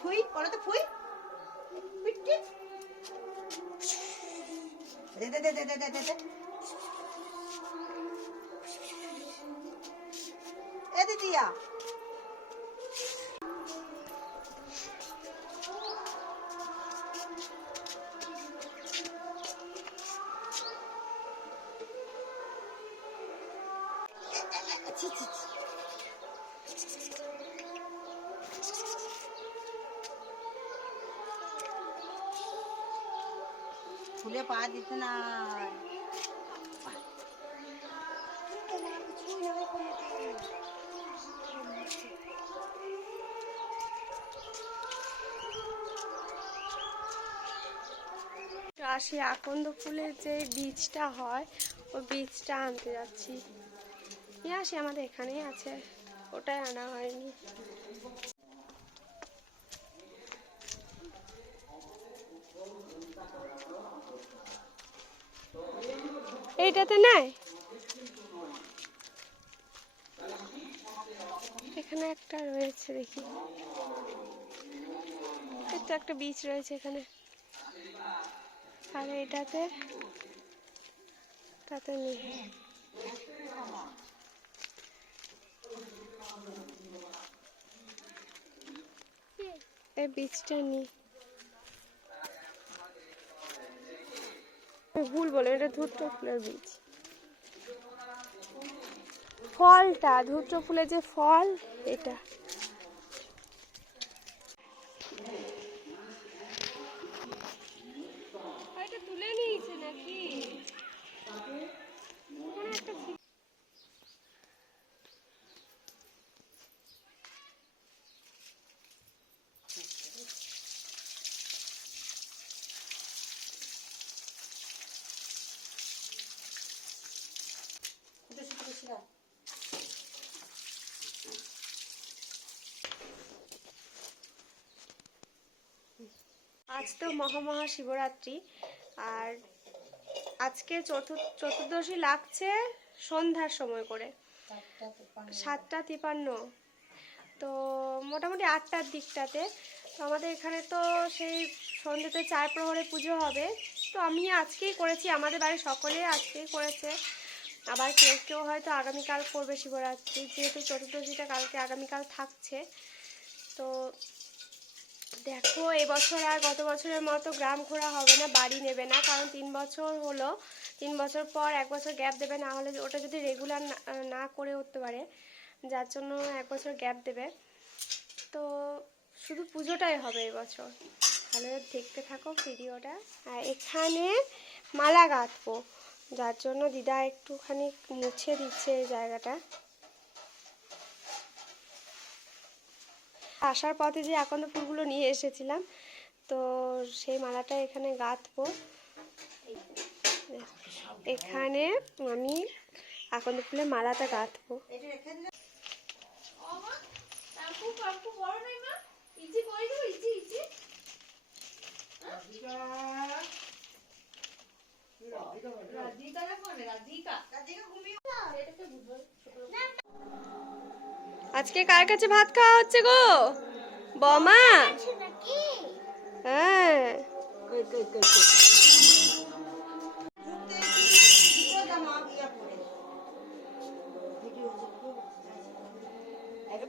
ফুই বলো তো ফুই। দে দে দে দে দে দে। ফুলে পা দিতে না আকন্দ ফুলের যে বীজটা হয়, ওই বীজটা আনতে যাচ্ছি। নিয়ে আসি, আমাদের এখানেই আছে। ওটাই আনা হয়নি। এইটাতে নাই এখানে একটা রয়েছে, দেখি। এটা একটা বীজ রয়েছে এখানে। আর এটাতে, তাতে নেই। এই বীজটা নেই। ভুল বলে, এটা ধূর্ত ফুলের বীজ ফলটা ধূর্ত ফুলের যে ফল এটা। আজ তো মহামহা শিবরাত্রি আর আজকে চতুর্দশী লাগছে সন্ধ্যার সময় করে। সাতটা তিপান্ন। তো মোটামুটি আটটার দিকটাতে। তো আমাদের এখানে তো সেই সন্ধ্যেতে চার প্রহরে পুজো হবে। তো আমি আজকেই করেছি, আমাদের বাড়ির সকলে আজকেই করেছে। আবার কেউ কেউ হয়তো আগামীকাল করবে শিবরাত্রি, যেহেতু চতুর্দশীটা কালকে আগামীকাল থাকছে। তো দেখো, এবছর আর গত বছরের মতো গ্রাম ঘোরা হবে না, বাড়ি নেবে না। কারণ তিন বছর হলো, তিন বছর পর এক বছর গ্যাপ দেবে, না হলে ওটা যদি রেগুলার না করে উঠতে পারে, যার জন্য এক বছর গ্যাপ দেবে। তো শুধু পুজোটাই হবে এবছর। তাহলে দেখতে থাকো ভিডিওটা। আর এখানে মালা গাঁথবো, যার জন্য দিদা একটুখানি মুছে দিচ্ছে এই জায়গাটা। আসার পথে যে আকন্দ ফুলগুলো নিয়ে এসেছিলাম, তো সেই মালাটা এখানে গাঁথবো। এখানে আমি আকন্দ ফুলের মালাটা গাঁথবো এটা রেখে দিলে আজকে কার কাছে ভাত খাওয়া হচ্ছে গো? বমা? হ্যাঁ।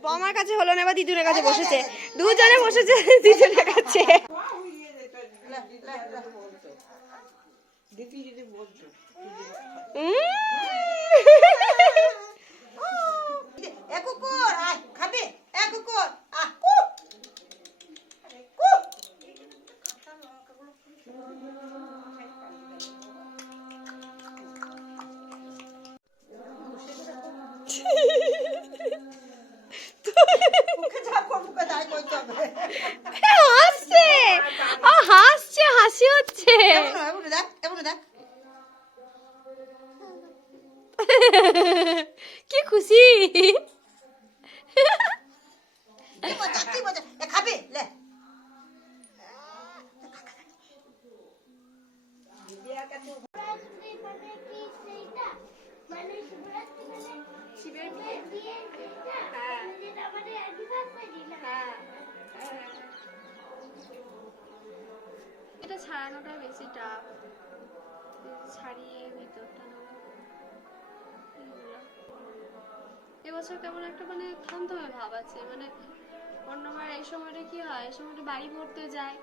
বমার কাছে হলো না, এবার দিদুনের কাছে বসেছে। দুজনে বসেছে, দিদুনের কাছে। দিদি যদি বলতো É. বাইরেটা ছাড়ানোটা বেশি টাফ ছাড়িয়ে ভিতরটা। এবছর কেমন একটা মানে থমথমে ভাব আছে। মানে অন্যবার এই সময়টা কি হয়? এই সময়টা বাড়ি ভরতে যায়।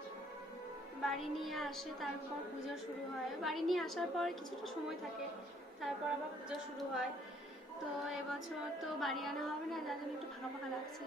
বাড়ি নিয়ে আসে, তারপর পুজো শুরু হয়। বাড়ি নিয়ে আসার পর কিছুটা সময় থাকে, তারপর আবার পুজো শুরু হয়। তো এবছর তো বাড়ি আনা হবে না, যার জন্য একটু ফাঁকা ফাঁকা লাগছে।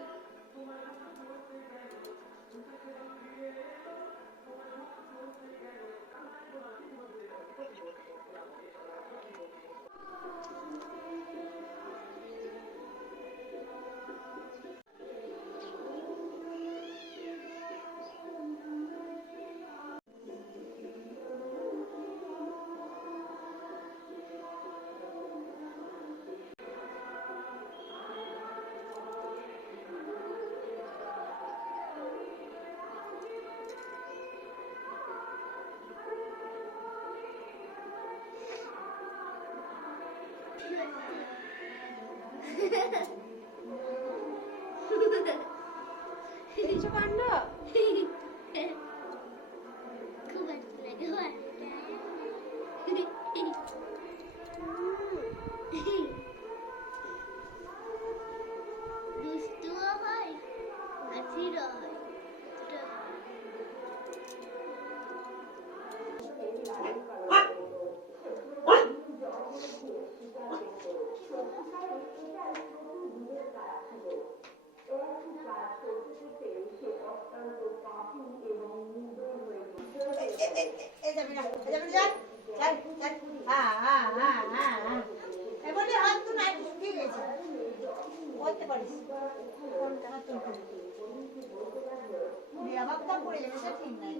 নাই শুকিয়ে গেছে করতে পারিস হাত তো করে বিয়া বাপটা পড়ে যাবে সে ঠিক নাই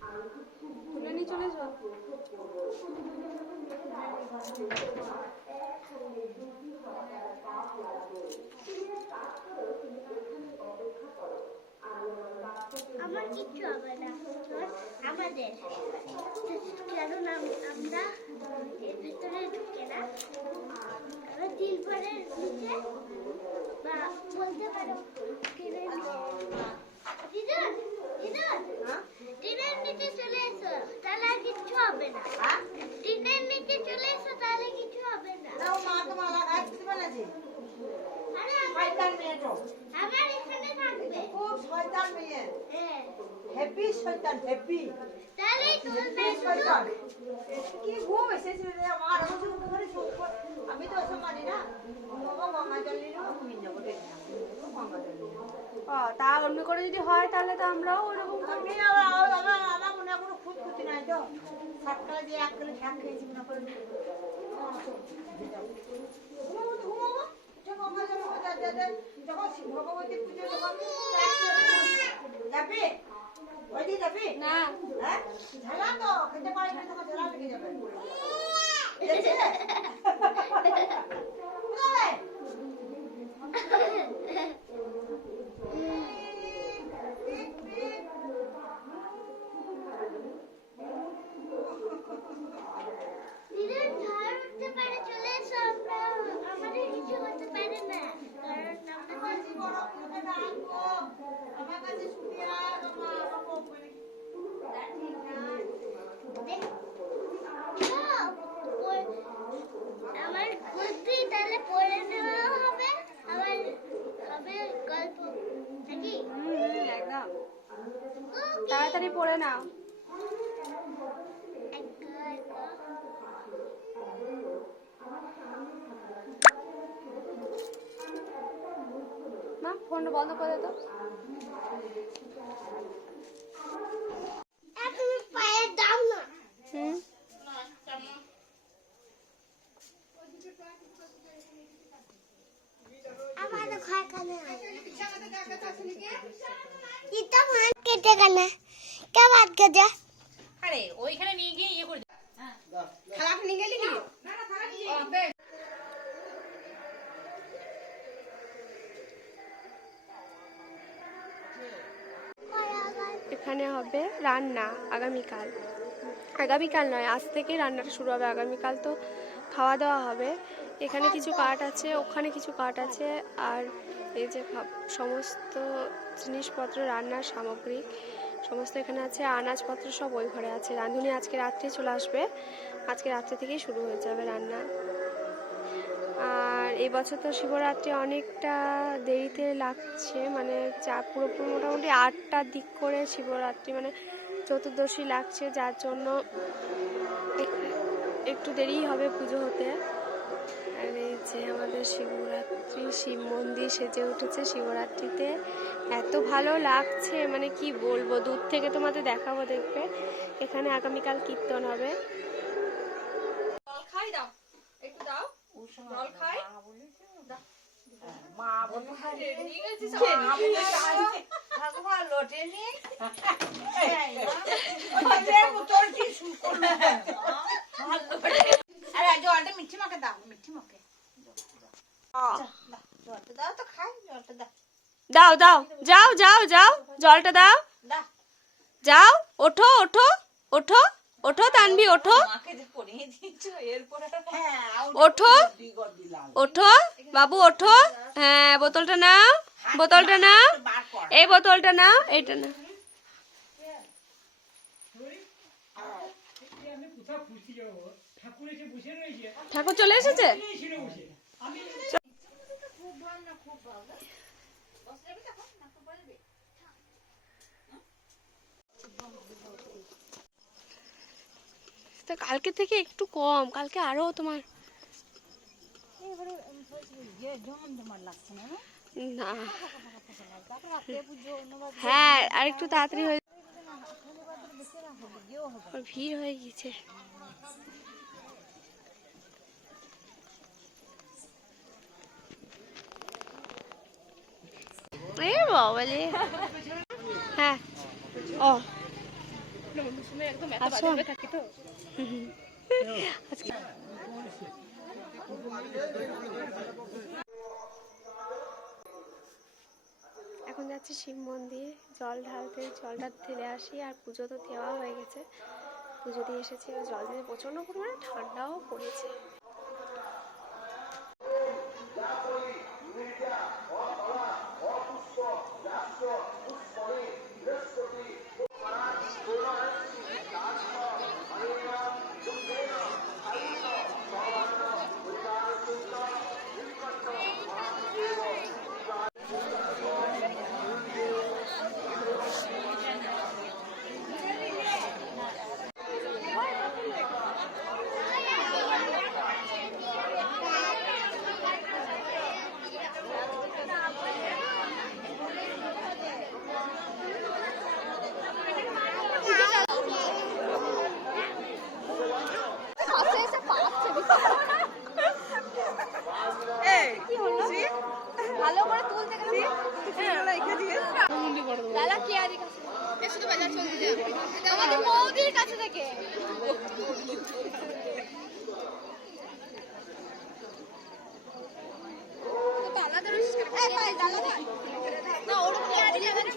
তুলে নিয়ে চলে যাও। আমার কিচ্ছু হবে না। আমাদের। কারণ আম- আমরা এর ভিতরে ঢুকে না? তিলপরের নিচে? বা বলতে পারো? দিদুন দিদুন টিনের নিচে চলে এসো তাহলে আর কিচ্ছু হবে না। টিনের নিচে চলে এসো তাহলে কিছু হবে না। নাও মা তো মালা গাছ দিতে পারছে আরে শয়তান মেয়ে তো। আমার এখানে থাকবে। খুব শয়তান মেয়ে। হ্যাঁ। হ্যাপি শয়তান হ্যাপি। তাহলেই তোমার শয়তান। কি ঘুম এসেছে রে আমার আমার করে আমি তো ওসব মানি না। বাবা গঙ্গা জল নিলেও ঘুমিয়ে যাব দেখি না। জল নিয়ে ও তা অন্য করে যদি হয় তাহলে তো আমরাও ওরকম আমি আবার আমার মনে কোনো খুঁত খুঁতি নাই তো। সকালে যে এক কিলো শাক খেয়েছি মনে করে ভগবতী পুজো ওই যাবি না। হ্যাঁ ঝালা তো খেতে পারি না। ঝালা লেগে যাবে? দিদুন ঝড় উঠতে পারে চলে এসো আমরা আমাদের কিছু হতে পারে না কারণ আমরা আমার কি বড় তোকে ডাকবো। আমার কাছে শুনে আয় বাবা, আমার বউ বলে, তা ঠিক নাই। আমার বুদ্ধি তাহলে পড়ে নেওয়া হবে আবার হবে গল্প নাকি হুম হুম, একদম Okay. একা। মা ফোনটা বন্ধ করে না হুম। আমার ঘর কানে ইতা মার কেটে কানে? কে বাদ কেটে আরে ওইখানে নিয়ে গিয়ে ইয়ে করে এখানে হবে রান্না আগামীকাল। আগামীকাল নয় আজ থেকে রান্নাটা শুরু হবে। আগামীকাল তো খাওয়া দাওয়া হবে। এখানে কিছু কাঠ আছে ওখানে কিছু কাঠ আছে। আর এই যে সমস্ত জিনিসপত্র রান্নার সামগ্রী। সমস্ত এখানে আছে, আনাজপত্র সব ওই ঘরে আছে। রাঁধুনি আজকে রাত্রে চলে আসবে। আজকে রাত্রে থেকেই শুরু হয়ে যাবে রান্না। আর এই বছর তো শিবরাত্রি অনেকটা দেরিতে লাগছে মানে চা পুরোপুরি মোটামুটি আটটার দিক করে শিবরাত্রি মানে চতুর্দশী লাগছে, যার জন্য এক- একটু দেরিই হবে পুজো হতে। যে আমাদের শিবরাত্রি শিব মন্দির সেজে উঠেছে শিবরাত্রিতে। এত ভালো লাগছে মানে কি বলব দূর থেকে তোমাদের দেখাবো দেখবে। এখানে আগামীকাল কীর্তন হবে। জল খাই দাও একটু দাও। জল খাই মা বলে নিয়ে গেছিস ভগবান লোটেনি তোর কি শুরু করল আরে জলটা মিষ্টি মাকে দাও মিষ্টি মাকে। দাও তো খাই জলটা দাও। দাও দাও। যাও যাও যাও। জলটা দাও। যাও ওঠো ওঠো ওঠো ওঠো তানবি ওঠো। হ্যাঁ ওঠো। ওঠো বাবু ওঠো। হ্যাঁ বোতলটা নাও বোতলটা নাও। এই বোতলটা নাও এইটা না ঠাকুর এসে বসে রয়েছে। ঠাকুর চলে এসেছে? তো কালকে থেকে একটু কম কালকে আরও তোমার না। হ্যাঁ আর একটু তাড়াতাড়ি হয়ে ভিড় হয়ে গেছে এ বাবালে হ্যাঁ ও আজকে এখন যাচ্ছি শিব মন্দির জল ঢালতে জলটা ঢেলে আসি আর পুজো তো দেওয়া হয়ে গেছে। পুজো দিয়ে এসেছি এবার জল দিতে প্রচণ্ড পরিমাণে ঠান্ডাও পড়েছে ভালো করে তুলতে গেলে লালা কে আদি কাছে শুধু বাজার চলতে যাবে আমাদের মৌদির কাছে থেকে। না ওরকম কে আদি যাবে না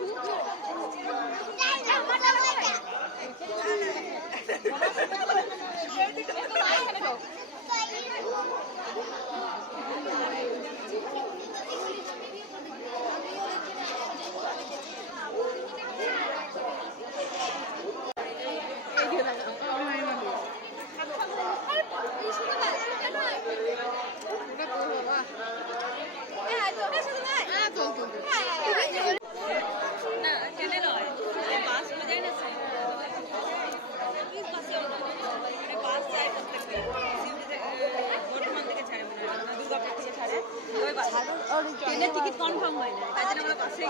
টিকিট কনফার্ম হয় না তাই জন্য আমরা বাসে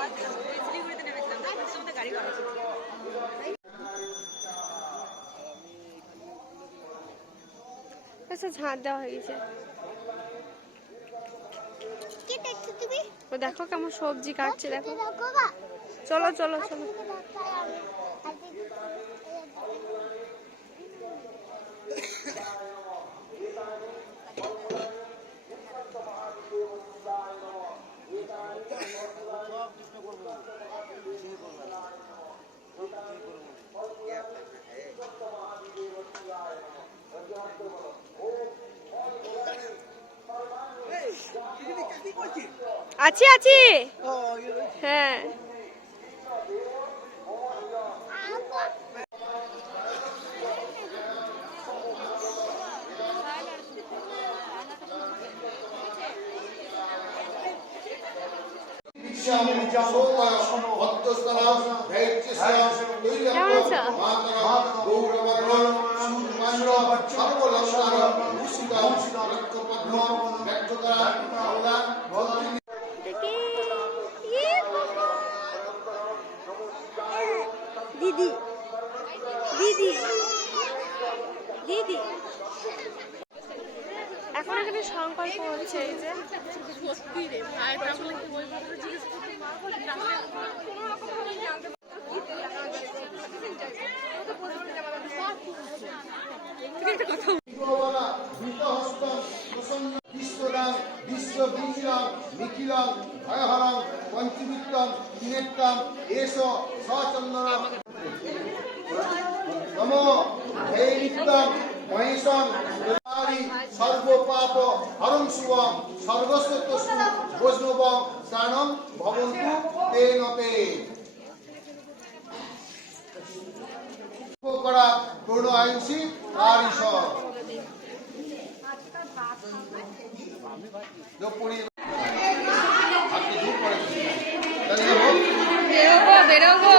শিলিগুড়িতে নেমেছিলাম তার মধ্যে গাড়ি করা ছিল আচ্ছা ঝাঁট দেওয়া হয়ে গেছে। ও দেখো কেমন সবজি কাটছে দেখো। চলো চলো চলো। আছি আছি। হ্যাঁ কেমন আছো? দেখি ইয়ে বাবা। দিদি দিদি দিদি এখন এখানে সংকল্প হচ্ছে এই যে বিশ্বদান বিশ্ববীজিরাম নিখিলাম ভয়হরম পঞ্চমিত্তম তিনেত্তম এস সচন্দন নমো। হে নিত্যং মহেশং দুর্গারি সর্ব পাপ হরং শুভম সর্বস্তত্বসু বৈষ্ণবং স্নানং ভবন্তু তেনতে। বেরোবো।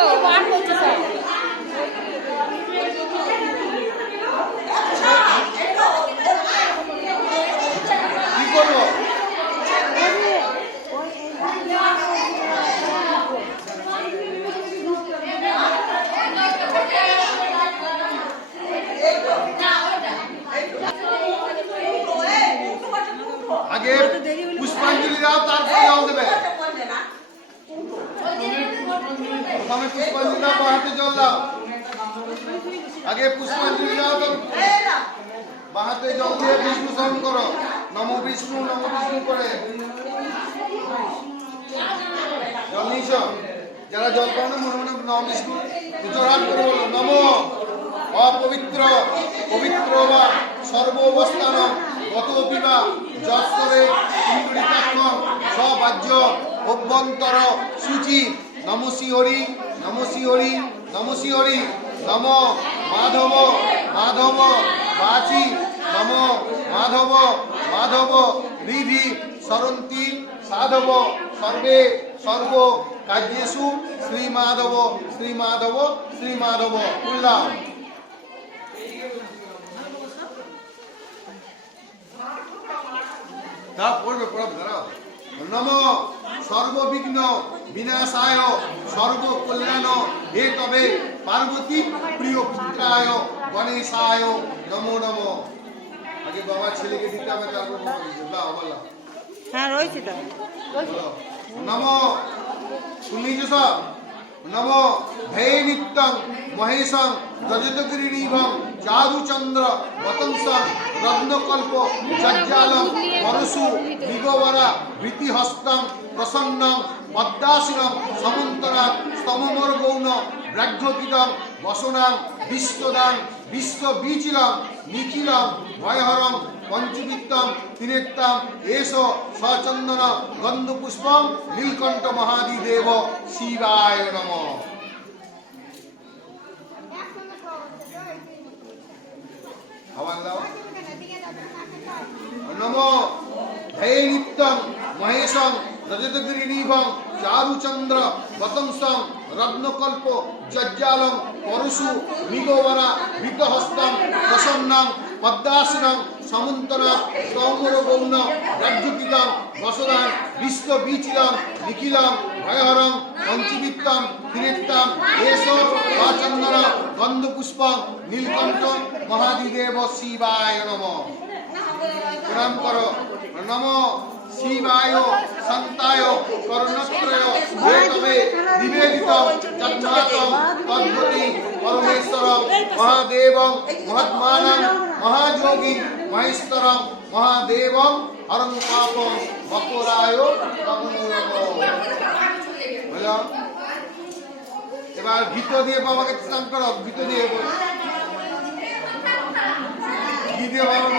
প্রথমে পুষ্পাঞ্জলি দাও বা হাতে জল দাও। আগে পুষ্পাঞ্জলি দাও তো। বাহাতে জল দিয়ে বিষ্ণু স্মরণ করো। নম বিষ্ণু নম বিষ্ণু করে। জল নিয়েছ? যারা জল পাও না, মনে মনে নম বিষ্ণু হাত করে বলো, নম। অপবিত্র, পবিত্র বা সর্ববস্থান, গত বিবা যশ্বরে ইন্দ্রিতাত্ম সবাজ্য অভ্যন্তর, সূচি নমসি হরি নমসি হরি নমসি হরি, নম মাধব মাধব, বাচি, নম মাধব মাধব, নিধি, সরন্তি, সাধব, সর্বে, সর্ব, কার্যেষু শ্রীমাধব শ্রীমাধব শ্রীমাধব বললাম তা পড়বে পড়বে দাঁড়াও নম সর্ববিঘ্ন বিনাশায় সর্বকল্যাণ হে তবে পার্বতী প্রিয় পুত্রায় গণেশায় নমো নম। আগে বাবা ছেলেকে দিতে হবে তারপর দাও বলো। হ্যাঁ রয়েছে তো। নম। শুনলিছ সব? নম হে নিত্যং মহেশং রজতগিরিণীভং চারুচন্দ্র বতংসং রত্নকল্প জজ্জালম পরশু মৃগবরা ভীতিহস্তং প্রসন্নং পদ্মাসীনং সমন্তরাং স্তমমর গৌণ ব্রাঘ্যকিতং বসনাং বিশ্বদাং বিশ্ববীচিলং নিখিলং ভয়হরং পঞ্চবিত্তম, তিনেত্তম, এস, সচন্দন, গন্ধপুষ্পম, নীলকণ্ঠ মহাদিদেব, শিবায় নম। নম। হে নিত্যং মহেশং রজতগিরিণীভং চারুচন্দ্র বতংসং রত্নকল্প জজ্জালং পরশু মৃগবরা ভীতহস্তং প্রসন্নং পদ্মাসীনং সমন্তনা স্তম্ভর গৌণ রাজ্যকিতং বসদান বিশ্ববীচিলং নিখিলং ভয়হরং পঞ্চবিত্তম তিনেত্তম এস চন্দন গন্ধপুষ্পং নীলকণ্ঠ মহাদিদেব শিবায় নমঃ প্রণাম করো নম শিবায় সন্তায় করণত্রয় হেতবে নিবেদিত যজ্ঞাতম তদ্গতি পরমেশ্বর মহাদেব মহাত্মানং মহাযোগী মহেশ্বরম মহাদেব হরং পাপম মকরায় নমো নমঃ বলো এবার গীত দিয়ে বাবাকে স্নান করো গীত দিয়ে বলো। দ্বিতীয় বাবার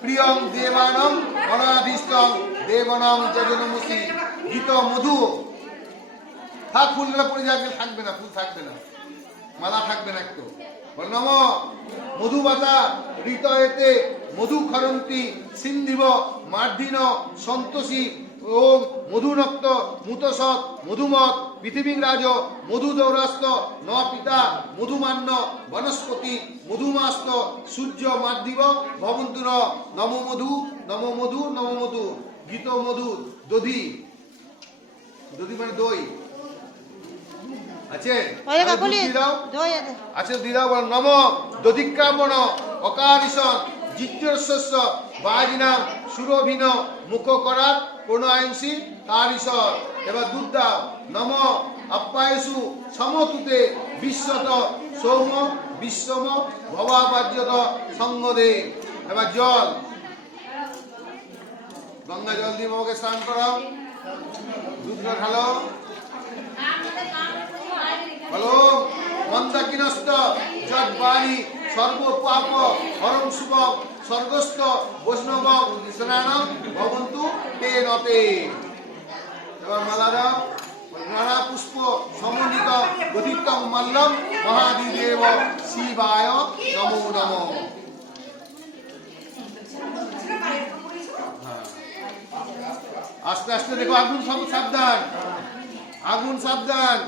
প্রিয়ং দেবানম অনাধীষ্টং দেবনাম মধু থাক ফুলগুলো পড়ে থাকবে না, ফুল থাকবে না। মালা থাকবে না একটু। নম। মধুবাতা ঋত এতে মধু খরন্তি, সিন্ধিব, মার্ধিন, সন্তোষী ওম মধুনক্ত মুতসৎ মধুমত পৃথিবী রাজ মধু দৌরাস্ত ন পিতা মধুমান্য বনস্পতি মধুমাস্ত সূর্য মার্দিব ভবন্তু ন নম মধু নম মধু নম মধু। গীত মধু দধি। দধি মানে দই। আছে? আছে। আছে বল। নম। দধিক্রাপণ অকারিশন জিত্যস্য বাজিনাম সুরভিন। মুখ করাত আইনসি কারিশর এবার দুধ দাও নম আপ্যায়সু সমতুতে বিশ্বত সৌম বিশ্বম ভবাপার্যত সঙ্গদে। এবার জল। গঙ্গা জল দিয়ে বাবাকে স্নান করাও। দুধটা ঢালো বলো, মন্দাকিনস্ত যদ্বাণী সর্ব পাপ হরম শুভ স্বর্গস্থ বৈষ্ণব স্নান ভবন্তু তে নতে এবার মালা দাও নানা পুষ্প সমন্বিত গদিতম মাল্যম মহাদিদেব শিবায় নমো নমঃ। হ্যাঁ। আস্তে আস্তে দেখো, আগুন সব সাবধান। আগুন সাবধান।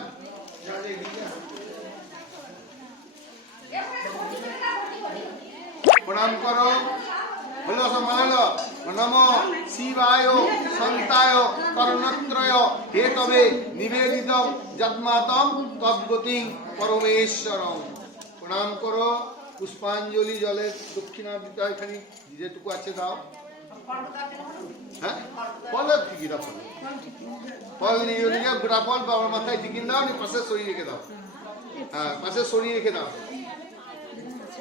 প্রণাম করো। হলো সব মানালো নম শিবায়, সন্তায়, করণত্রয়। হে তবে নিবেদিত যদ্মাতম তদ্গতি পরমেশ্বরম। প্রণাম করো। পুষ্পাঞ্জলি জলের দক্ষিণা দিতে হয় এখানে যেটুকু আছে দাও। হ্যাঁ? ফল ঠিকই দাও ফল। নিয়ে গোটা ফল বাবার মাথায় টিকিন দাও নি পাশে সরিয়ে রেখে দাও। হ্যাঁ পাশে সরিয়ে রেখে দাও।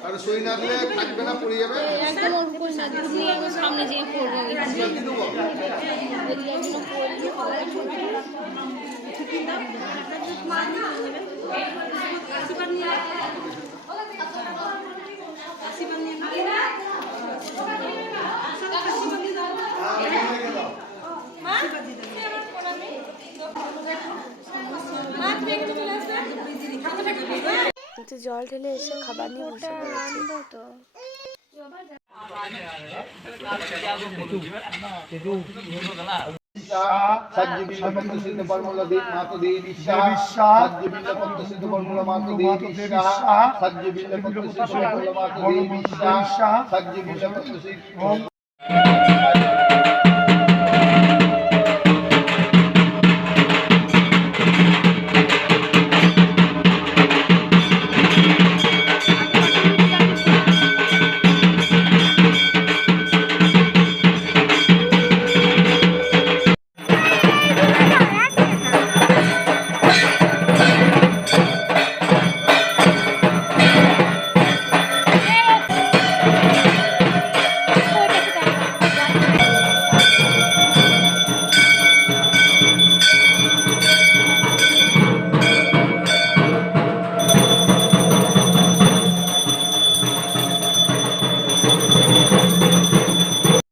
আর সই না দিলে থাকবে না পড়ে যাবে? একদম ওর না দিদি আমি সামনে যেয়ে পড়ব। জল দিয়ে দেবো? তো জল ঢেলে এসে খাবার নিয়ে বসে পড়েছি। তো। সজ্জ বিল্লপত্র সিদ্ধ পরমল দেব মাত দেবী সজ্জ বিল্লপত্র সিদ্ধ পরমল মাত দেবী সজ্জ বিল্লপত্র সিদ্ধ পরমল মাত দেবী সজ্জ সিদ্ধ